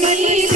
Mani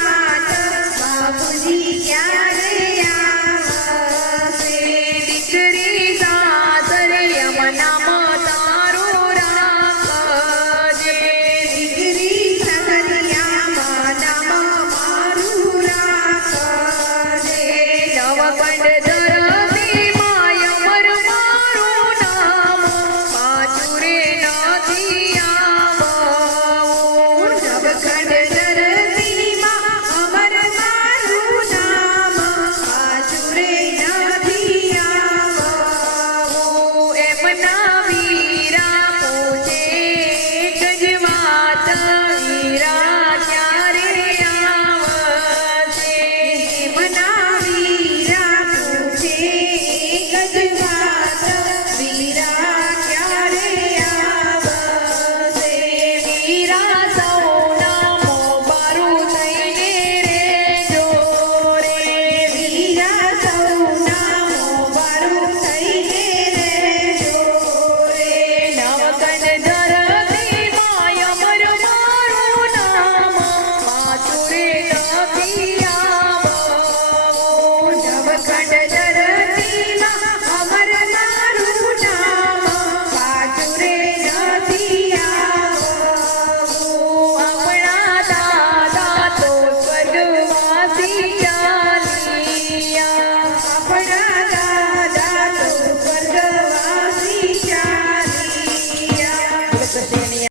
கடல